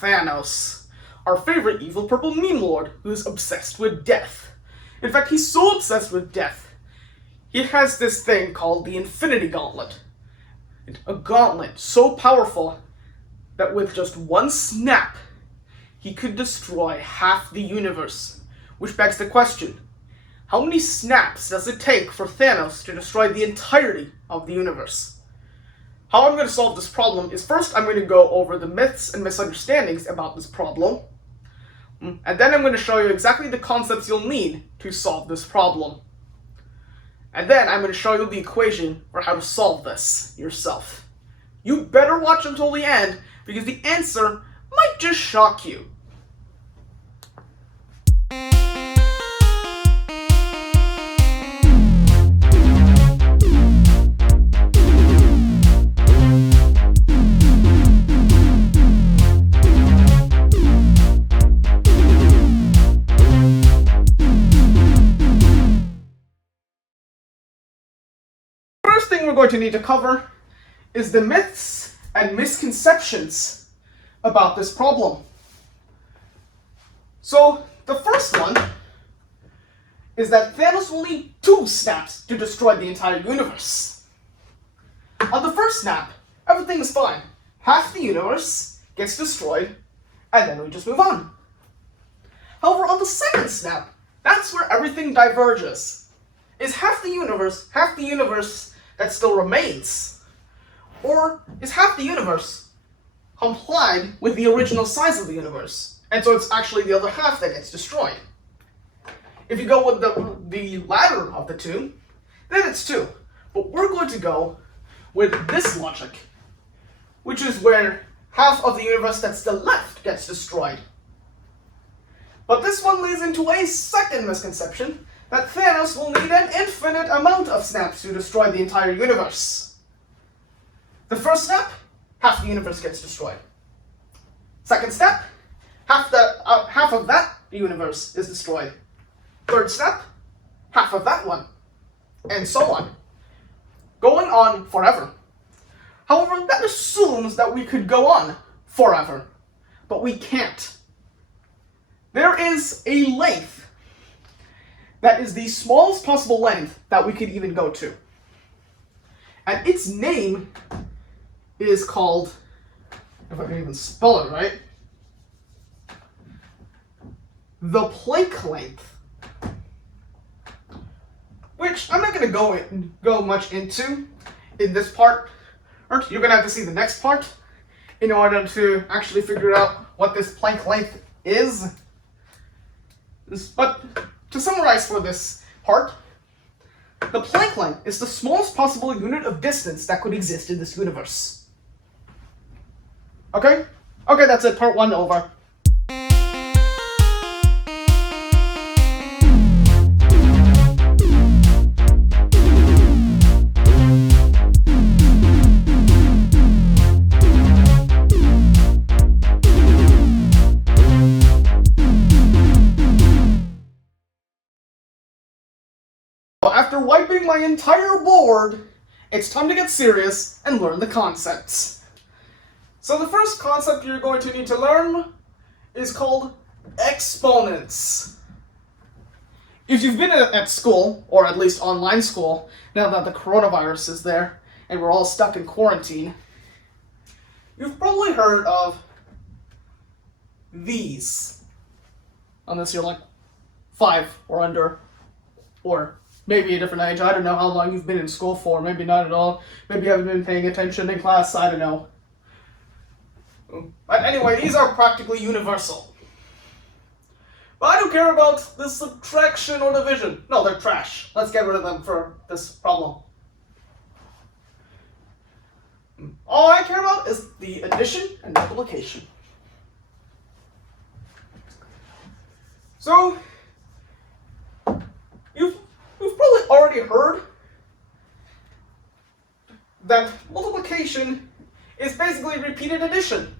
Thanos, our favorite evil purple meme lord who's obsessed with death. In fact, he's so obsessed with death, he has this thing called the Infinity Gauntlet. A gauntlet so powerful that with just one snap, he could destroy half the universe. Which begs the question, how many snaps does it take for Thanos to destroy the entirety of the universe? How I'm going to solve this problem is first I'm going to go over the myths and misunderstandings about this problem, and then I'm going to show you exactly the concepts you'll need to solve this problem. And then I'm going to show you the equation for how to solve this yourself. You better watch until the end, because the answer might just shock you. First thing we're going to need to cover is the myths and misconceptions about this problem. So, the first one is that Thanos will need 2 snaps to destroy the entire universe. On the first snap, everything is fine. Half the universe gets destroyed, and then we just move on. However, on the second snap, that's where everything diverges. Is half the universe that still remains? Or is half the universe complied with the original size of the universe, and so it's actually the other half that gets destroyed? If you go with the latter of the two, then it's 2. But we're going to go with this logic, which is where half of the universe that's still left gets destroyed. But this one leads into a second misconception, that Thanos will need an infinite amount of snaps to destroy the entire universe. The first snap, half the universe gets destroyed. Second step, half of that universe is destroyed. Third step, half of that one, and so on. Going on forever. However, that assumes that we could go on forever, but we can't. There is a length that is the smallest possible length that we could even go to. And its name is called, if I can even spell it right, the Planck length. Which I'm not going to go much into in this part. You're going to have to see the next part in order to actually figure out what this Planck length is. But to summarize for this part, the Planck length is the smallest possible unit of distance that could exist in this universe. Okay? Okay, that's it. Part 1 over. After wiping my entire board, it's time to get serious and learn the concepts. So the first concept you're going to need to learn is called exponents. If you've been at school, or at least online school, now that the coronavirus is there and we're all stuck in quarantine, you've probably heard of these. Unless you're like 5 or under, or maybe a different age. I don't know how long you've been in school for. Maybe not at all. Maybe you haven't been paying attention in class. I don't know. But anyway, these are practically universal. But I don't care about the subtraction or division. No, they're trash. Let's get rid of them for this problem. All I care about is the addition and multiplication. So, you've probably already heard that multiplication is basically repeated addition.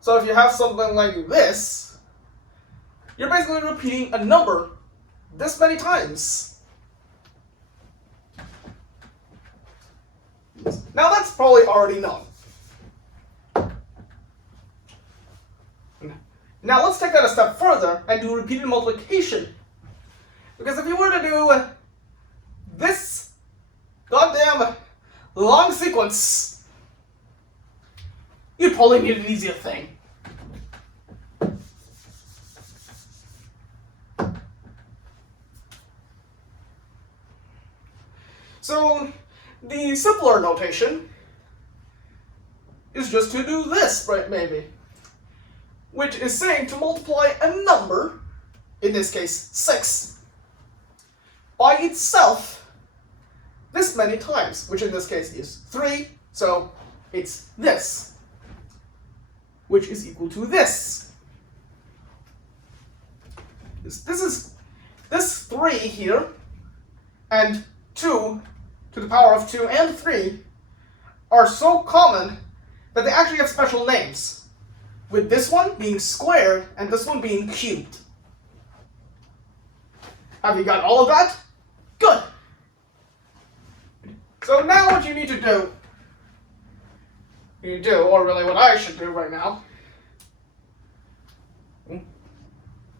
So if you have something like this, you're basically repeating a number this many times. Now that's probably already known. Now let's take that a step further and do repeated multiplication. Because if you were to do this goddamn long sequence, you'd probably need an easier thing. So the simpler notation is just to do this, right, maybe. Which is saying to multiply a number, in this case 6, by itself this many times, which in this case is 3, so it's this, which is equal to this. This 3 here, and 2 to the power of 2 and 3 are so common that they actually have special names, with this one being squared and this one being cubed. Have you got all of that? Good! So now what you need to do, or really what I should do right now,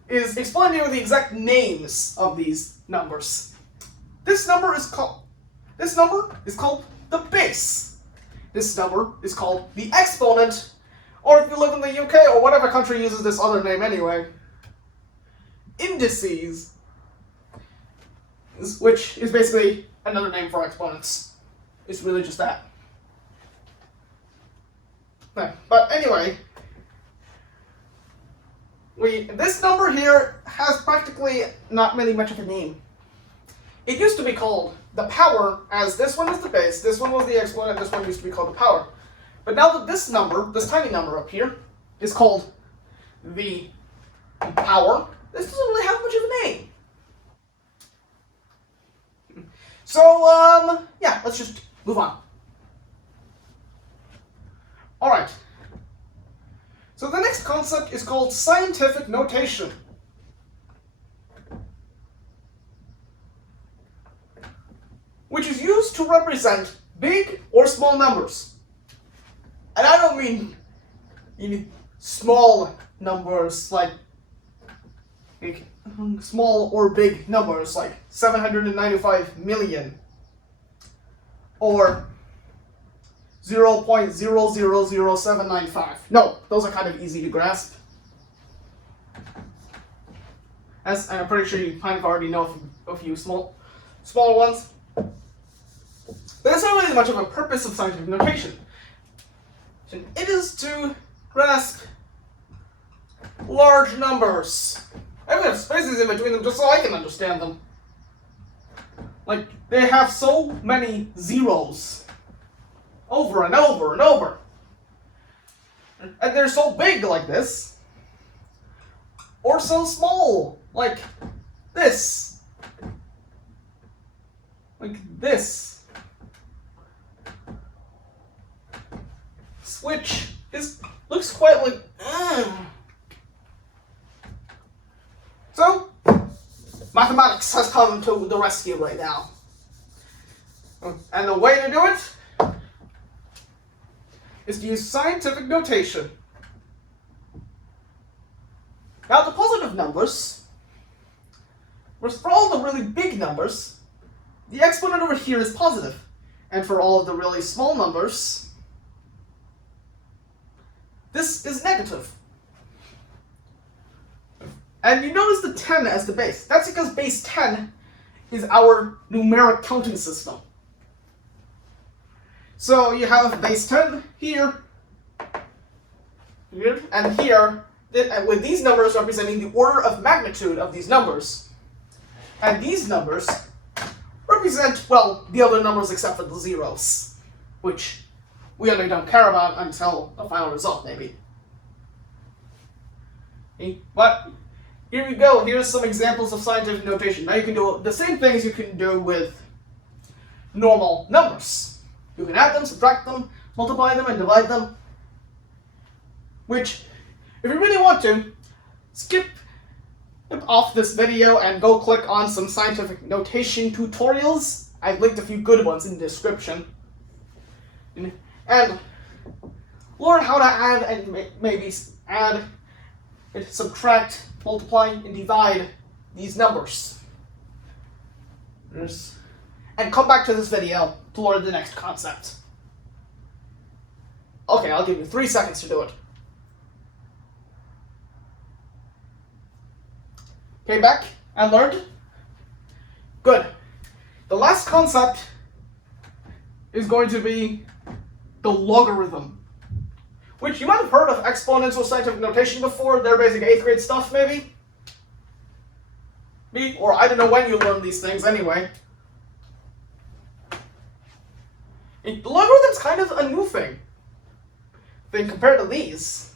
is explain to you the exact names of these numbers. This number is called the base. This number is called the exponent, or if you live in the UK or whatever country uses this other name anyway, indices, which is basically another name for exponents. It's really just that. But anyway, this number here has practically not really much of a name. It used to be called the power, as this one is the base, this one was the exponent, this one used to be called the power. But now that this number, this tiny number up here, is called the power, this doesn't really have much of a name. So, yeah, let's just move on. Alright. So the next concept is called scientific notation. Which is used to represent big or small numbers. And I don't mean small numbers like small or big numbers like 795 million or 0.000795. No, those are kind of easy to grasp. As I'm pretty sure you kind of already know a few smaller ones. But that's not really much of a purpose of scientific notation. It is to grasp large numbers. I even have spaces in between them just so I can understand them. Like, they have so many zeros. Over and over and over. And they're so big like this. Or so small. Like this. Like this. Which looks quite like... So, mathematics has come to the rescue right now. And the way to do it is to use scientific notation. Now, the positive numbers, for all the really big numbers, the exponent over here is positive. And for all of the really small numbers, this is negative. And you notice the 10 as the base. That's because base 10 is our numeric counting system. So you have base 10 here, and here, with these numbers representing the order of magnitude of these numbers. And these numbers represent, well, the other numbers except for the zeros, which we really don't care about until the final result, maybe. But here we go. Here's some examples of scientific notation. Now you can do the same things you can do with normal numbers. You can add them, subtract them, multiply them, and divide them. Which, if you really want to, skip off this video and go click on some scientific notation tutorials. I've linked a few good ones in the description. And learn how to add and maybe add subtract, multiply, and divide these numbers. And come back to this video to learn the next concept. Okay, I'll give you 3 seconds to do it. Okay, back and learned? Good. The last concept is going to be the logarithm, which you might have heard of exponential scientific notation before. They're basic 8th grade stuff, maybe? Or I don't know when you learn these things anyway. The logarithm's kind of a new thing compared to these.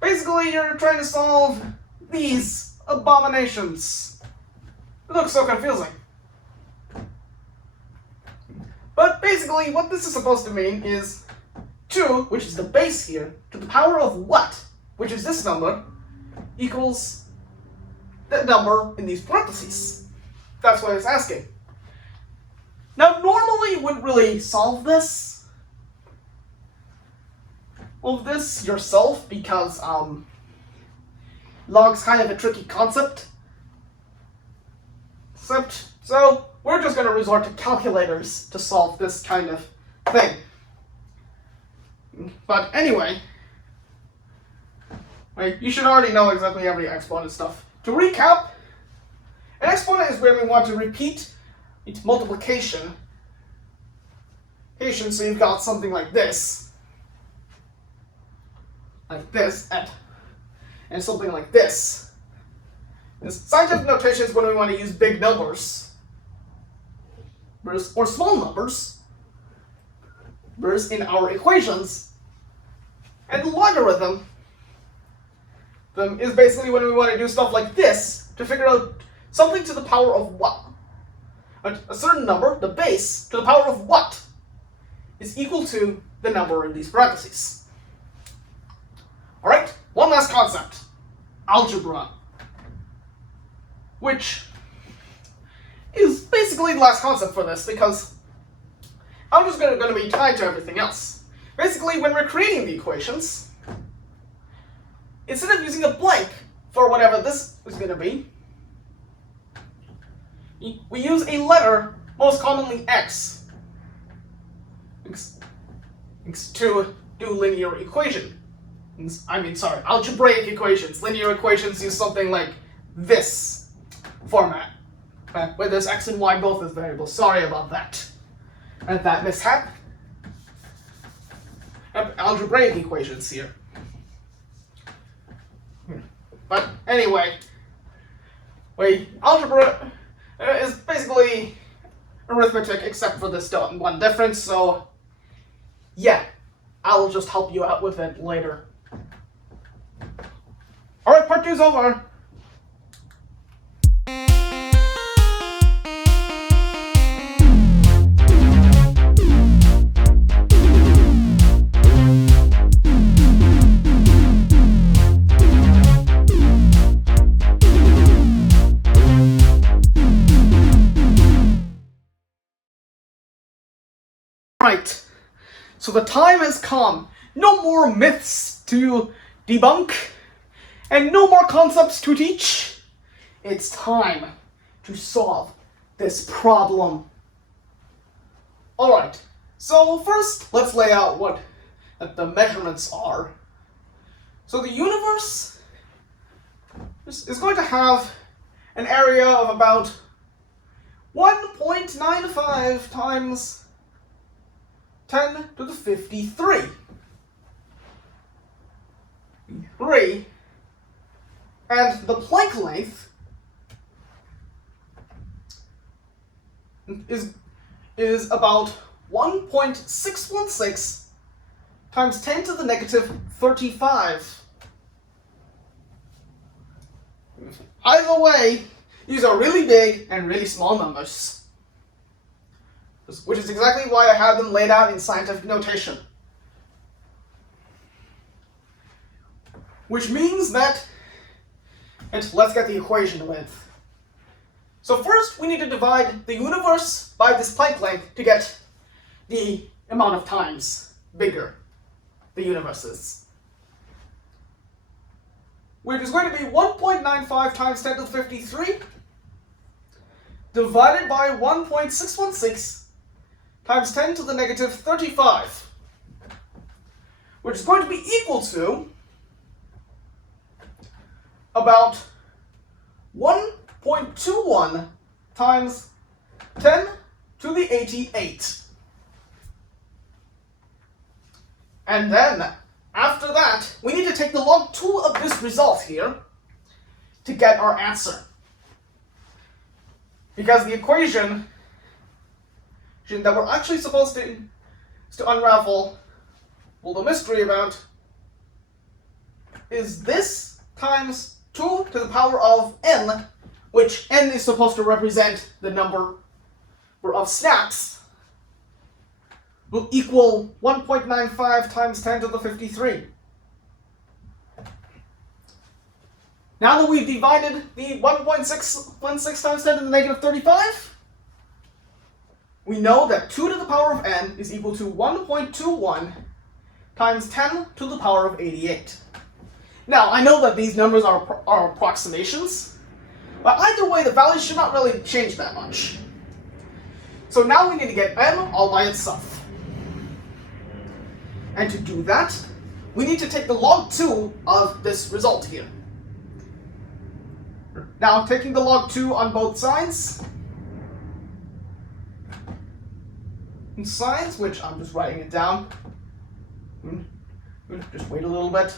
Basically, you're trying to solve these abominations. It looks so confusing. But basically, what this is supposed to mean is 2, which is the base here, to the power of what, which is this number, equals the number in these parentheses. That's what it's asking. Now, normally you wouldn't really solve this yourself because log's kind of a tricky concept. So we're just going to resort to calculators to solve this kind of thing. But anyway, you should already know exactly every exponent stuff. To recap, an exponent is where we want to repeat its multiplication. So you've got something like this, and something like this. Scientific notation is when we want to use big numbers, or small numbers, in our equations. And the logarithm is basically when we want to do stuff like this to figure out something to the power of what. A certain number, the base, to the power of what is equal to the number in these parentheses. Alright, one last concept. Algebra. Which is basically the last concept for this, because algebra is going to be tied to everything else. Basically, when we're creating the equations, instead of using a blank for whatever this is going to be, we use a letter, most commonly X, to do linear equation. Algebraic equations. Linear equations use something like this format, where there's X and Y both as variables. Sorry about that. And that mishap. Algebraic equations here. But anyway, algebra is basically arithmetic except for this one difference, so yeah, I'll just help you out with it later. Alright, part 2's over. Right, so the time has come. No more myths to debunk, and no more concepts to teach. It's time to solve this problem. Alright, so first let's lay out what the measurements are. So the universe is going to have an area of about 1.95 times 10 to the 53. And the Planck length is about 1.616 times 10 to the negative 35. Either way, these are really big and really small numbers, which is exactly why I have them laid out in scientific notation. Which means that, and let's get the equation length. So first we need to divide the universe by this Planck length to get the amount of times bigger the universe is. which is going to be 1.95 times 10 to the 53 divided by 1.616 times 10 to the negative 35, which is going to be equal to about 1.21 times 10 to the 88. And then, after that, we need to take the log 2 of this result here to get our answer. Because the equation that we're actually supposed to unravel, well, the mystery about, is this times 2 to the power of n, which n is supposed to represent the number of snaps, will equal 1.95 times 10 to the 53. Now that we've divided the 1.616 times 10 to the negative 35, we know that 2 to the power of n is equal to 1.21 times 10 to the power of 88. Now, I know that these numbers are approximations, but either way, the values should not really change that much. So now we need to get n all by itself. And to do that, we need to take the log 2 of this result here. Now, taking the log 2 on both sides, which I'm just writing it down. Just wait a little bit.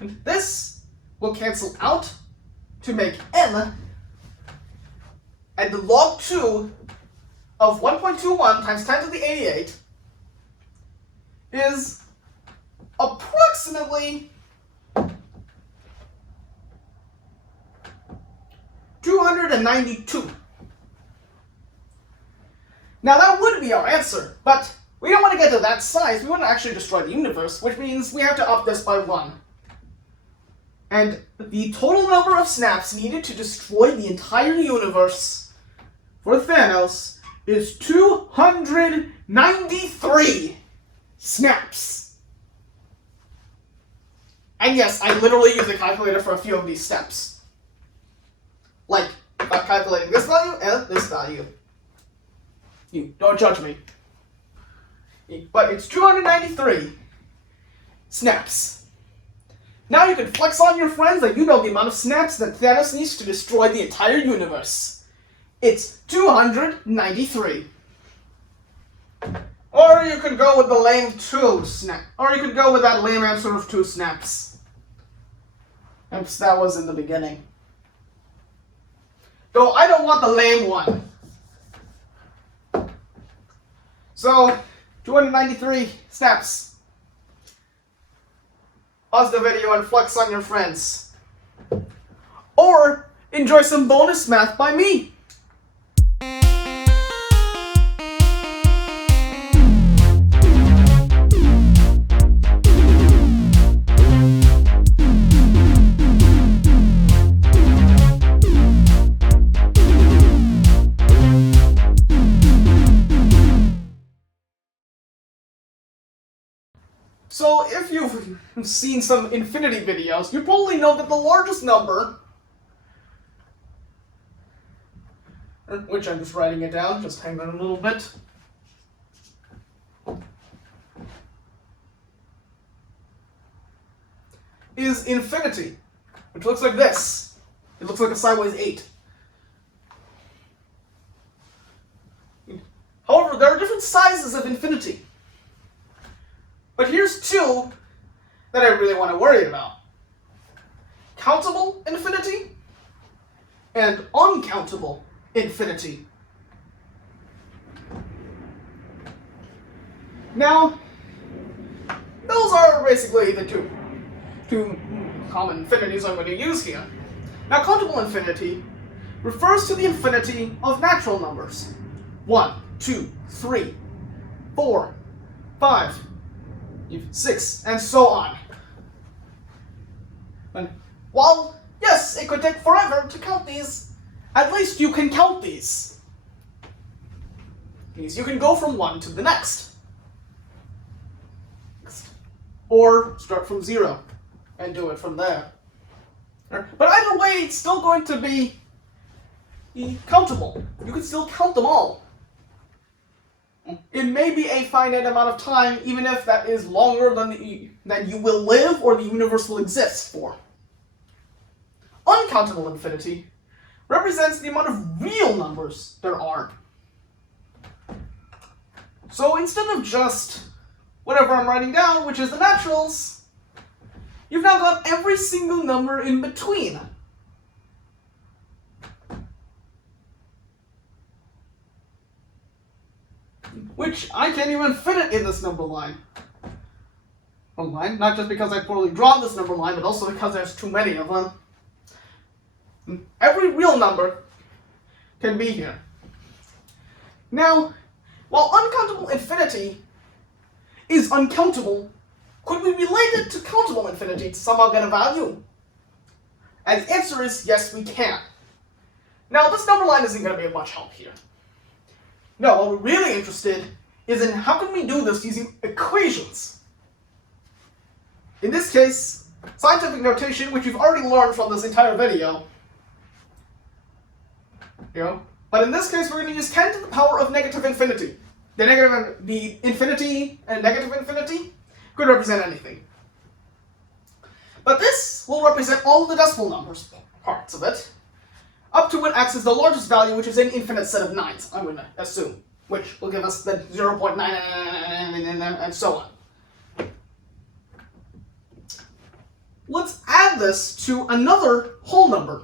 And this will cancel out to make n, and the log 2 of 1.21 times 10 to the 88 is approximately 292. Now that would be our answer, but we don't want to get to that size. We want to actually destroy the universe, which means we have to up this by 1. And the total number of snaps needed to destroy the entire universe for Thanos is 293 snaps. And yes, I literally use a calculator for a few of these steps. Like, by calculating this value and this value. You don't judge me. But it's 293 snaps. Now you can flex on your friends that you know the amount of snaps that Thanos needs to destroy the entire universe. It's 293. Or you could go with the lame 2 snap. Or you could go with that lame answer of 2 snaps. Oops, that was in the beginning. Though I don't want the lame one. So, 293 snaps. Pause the video and flex on your friends. Or enjoy some bonus math by me. So if you've seen some infinity videos, you probably know that the largest number, which I'm just writing it down, just hang on a little bit, is infinity, which looks like this. It looks like a sideways 8. However, there are different sizes of infinity. But here's 2 that I really want to worry about. Countable infinity and uncountable infinity. Now, those are basically the two common infinities I'm going to use here. Now, countable infinity refers to the infinity of natural numbers. 1, 2, 3, 4, 5, 6, and so on. And while, yes, it could take forever to count these, at least you can count these. You can go from one to the next. or start from 0 and do it from there. But either way, it's still going to be countable. You can still count them all. It may be a finite amount of time, even if that is longer than you will live or the universe will exist for. Uncountable infinity represents the amount of real numbers there are. So instead of just whatever I'm writing down, which is the naturals, you've now got every single number in between. Which I can't even fit it in this number line. Not just because I poorly drawn this number line, but also because there's too many of them. Every real number can be here. Now, while uncountable infinity is uncountable, could we relate it to countable infinity to somehow get a value? And the answer is yes, we can. Now, this number line isn't going to be of much help here. No, what we're really interested is in how can we do this using equations. In this case, scientific notation, which you've already learned from this entire video. But in this case, we're going to use 10 to the power of negative infinity. The infinity and negative infinity could represent anything. But this will represent all the decimal numbers, parts of it, up to when x is the largest value, which is an infinite set of 9s, I'm going to assume, which will give us the 0.9 and so on. Let's add this to another whole number.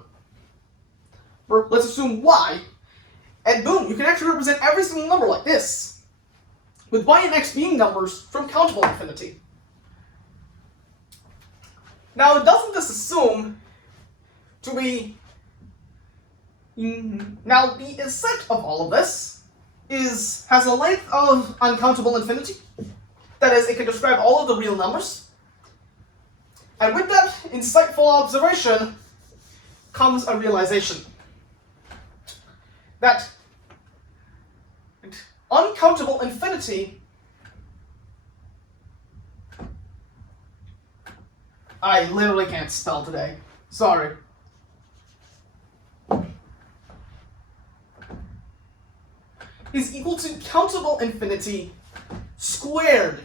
Let's assume y, and boom, you can actually represent every single number like this, with y and x being numbers from countable infinity. Now, doesn't this assume to be... Now, the set of all of this has a length of uncountable infinity. That is, it can describe all of the real numbers. And with that insightful observation comes a realization that uncountable infinity... I literally can't spell today. Sorry. Is equal to countable infinity squared.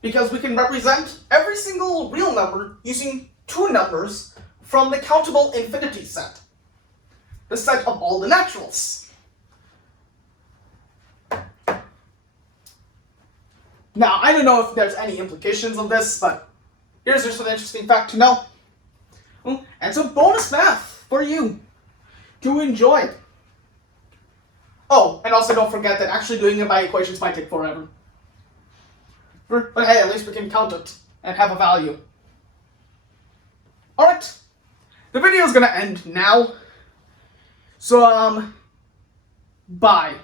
Because we can represent every single real number using two numbers from the countable infinity set. The set of all the naturals. Now, I don't know if there's any implications of this, but here's just an interesting fact to know. And some bonus math for you to enjoy. Oh, and also don't forget that actually doing it by equations might take forever. But hey, at least we can count it and have a value. Alright, the video is going to end now. So, bye.